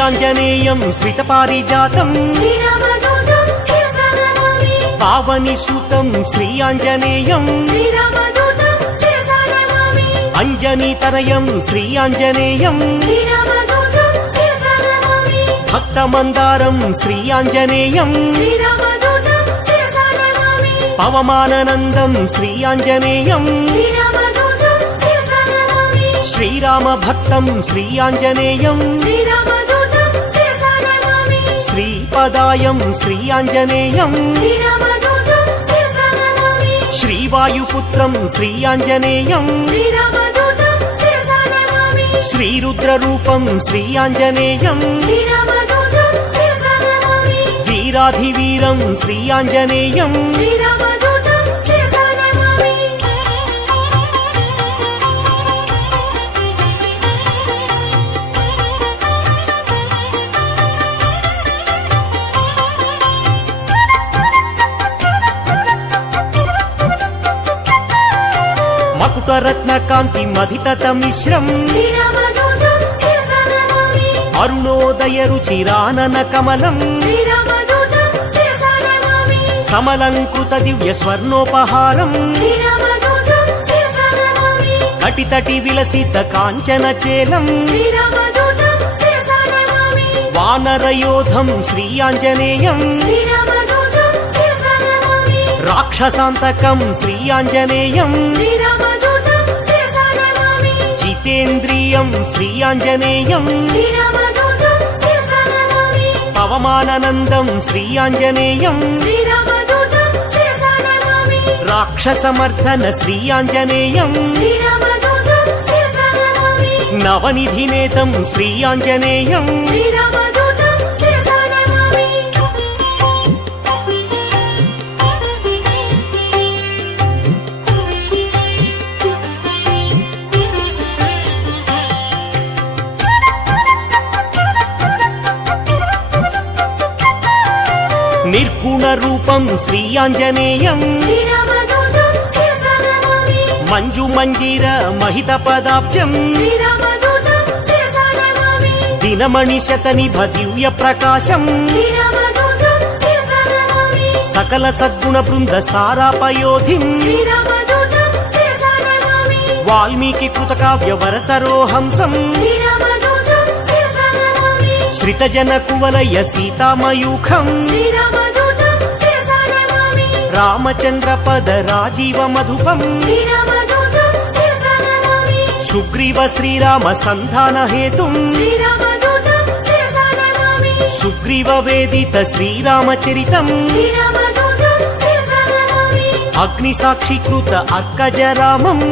श्रीयाञ्जनेयं श्रितपारिजातं पावनीसूतं श्रीयाञ्जनेयं अञ्जनीतनयं श्रीयाञ्जनेयं भक्तमन्दारं श्रीयाञ्जनेयं पवमाननन्दं श्रीयाञ्जनेयं श्रीरामभक्तं श्रीयाञ्जनेयं श्रीपदायं श्रीयाञ्जनेयं श्रीवायुपुत्रं श्रीयाञ्जनेयं श्रीरुद्ररूपं श्रीयाञ्जनेयं वीराधिवीरं श्रीयाञ्जनेयं मकुटरत्नकान्ति मधिततमिश्रम् अरुणोदय रुचिरानन कमलम् समलंकृत दिव्य स्वर्णोपहारम् कटितटि विलसित कांचन चेलम् वानरयोधं श्रीयाञ्जनेयं राक्षसान्तकं श्रीयाञ्जनेयं जितेन्द्रियं श्रीयाञ्जनेयं पवमाननन्दं श्रीयाञ्जनेयं राक्षसमर्दन श्रीयाञ्जनेयं नवनिधिनेतं श्रीयाञ्जनेयं निर्गुणरूपं श्रीयाञ्जनेयं मञ्जुमञ्जीर महितपदाब्जं दिनमणिशतनिभ दिव्यप्रकाशं सकल सद्गुणवृन्द सारापयोधिं वाल्मीकिकृतकाव्यवरसरोहंसं श्रितजनकुवलय सीतामयूखं रामचन्द्रपद राजीवमधुपम् सुग्रीव श्रीराम सन्धान हेतुं सुग्रीव वेदित श्रीरामचरितम् अग्निसाक्षीकृत अर्कजरामम्